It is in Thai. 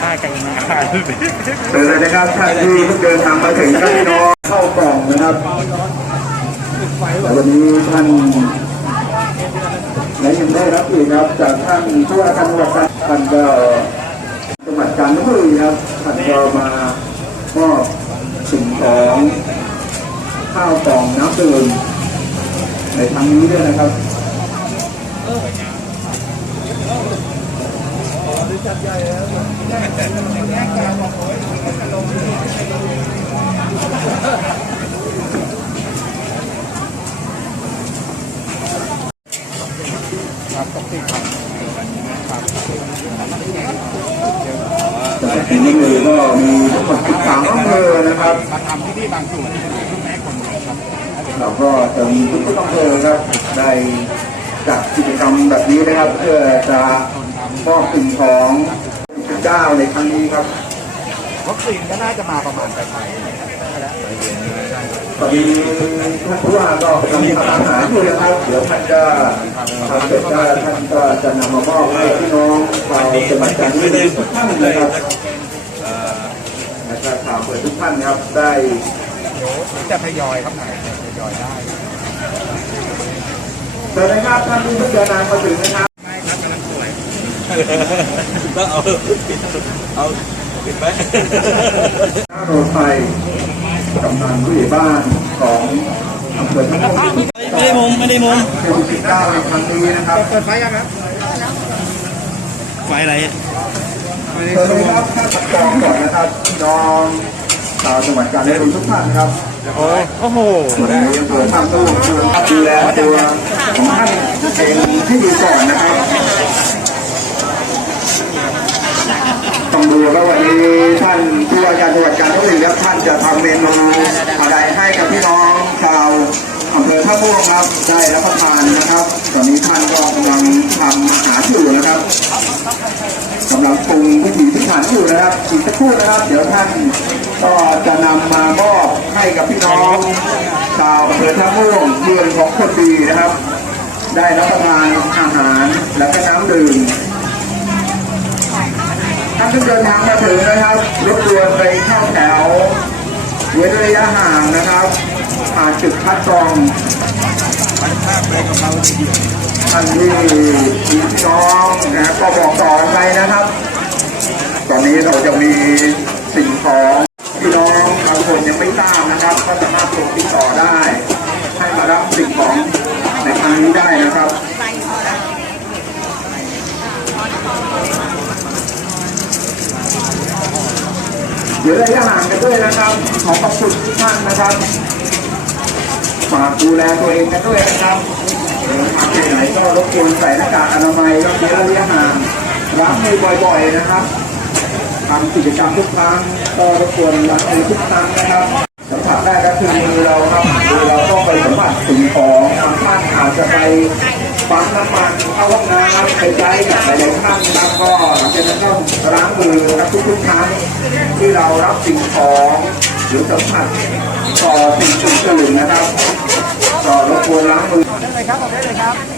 ค่ากันมาเชิญเลยนะครับท่านที่เพิ่งเดินทางมาถึงครับพี่น้องเข้ากล่องนะครับวันนี้ท่านและยังได้รับอีกครับ จากท่านผู้ว่าการจังหวัดท่านก็จังหวัดกาญจนบุรีครับท่านก็มามอบสิ่งของข้าวกล่องน้ำดื่ม ในครั้งนี้ด้วยนะครับจากที่นี่เลยก็มีทั้งหมด13อำเภอนะครับมาทำที่นี่บางส่วน เราก็จะมีทุกๆอำเภอครับได้จัดกิจกรรมแบบนี้นะครับเพื่อจะมอบสิ่งของเจ้าในครั้งนี้ครับวัคซีนก็น่าจะมาประมาณปลายตอนนี้ท่านผู้ว่าก็กำลังทำอาหารอยู่นะครับ เดี๋ยวท่านจะทำเสร็จก็ท่านก็จะนำมามอบให้พี่น้องชาวจังหวัดจันทบุรีทุกท่านนะครับและก็ข่าวเปิดทุกท่านครับได้ จะทยอยครับนายทยอยได้เชิญนะครับท่านที่เพิ่งเดินทามาถึงนะครับ ไม่ครับกำลังป่วย ก็เอาปิดเอาปิดไว้หน้ารถไฟกำนันผู้ใหญ่บ้านของอำเภอทั้งหมดไม่ได้มุมไม่ได้มุมโควิด19ในครั้งนี้นะครับเปิดไฟยังครับไฟอะไรเชิญเลยครับท่านประกองก่อนนะครับดองาวจังหวัดกาญจนบุรีทุกท่านครับโอ้โอ้โหวันนี้ยังเปิดทำตู้ดูแลตัวของท่านเองให้ดีก่อนนะครับต้องดูว่าวันนี้ท่านผู้ว่าการจังหวัดกาญจนบุรีครับท่านจะทำเมนูอะไรให้กับพี่น้องชาวอำเภอท่าม่วงครับได้รับประทานนะครับ ตอนนี้ท่านก็กำลังทำอาหารอยู่นะครับกำลังปรุงพิถีพิถันอยู่นะครับอีกสักครู่นะครับ เดี๋ยวท่านก็จะนำมามอบให้ กับพี่น้องชาวอำเภอท่าม่วงเมืองของคนดีนะครับ ได้รับประทานอาหารและก็น้ำดื่มท่านที่เดินทางมาถึงนะครับรบกวนไปเข้าแถวเว้นระยะห่างนะครับผ่านจุดคัดกรองท่านที่พี่น้องนะครับก็บอกต่อไปนะครับ ตอนนี้เราจะมีสิ่งของพี่น้องบางคนยังไม่ทราบนะครับ ก็สามารถโทรติดต่อได้ ให้มารับสิ่งของในี้ได้นะครับเดี๋ยวระยะห่างกันด้วยนะครับ ขอขอบคุณทุกท่านนะครับฝากดูแลตัวเองกันด้วยนะครับเดินทางไปไหนก็รบกวนใส่หน้ากากอนามัยแล้วเว้นระยะห่างล้างมือบ่อยๆนะครับทำกิจกรรมทุกครั้งก็รบกวนล้างมือทุกครั้งนะครับสัมผัสแรกก็คือมือเราครับมือเราต้องไปสัมผัสสิ่งของ จจะไปปั๊มน้ำมันเข้าห้องน้ำไปใช้กับหลายๆท่านนะครับก็หลังจากนั้นก็ล้างมือนะครับทุกๆครั้งที่เรารับสิ่งของหรือสัมผัสต่อสิ่งอื่นๆนะครับต่อรบกวนล้างมือได้เลยครับได้เลยครับ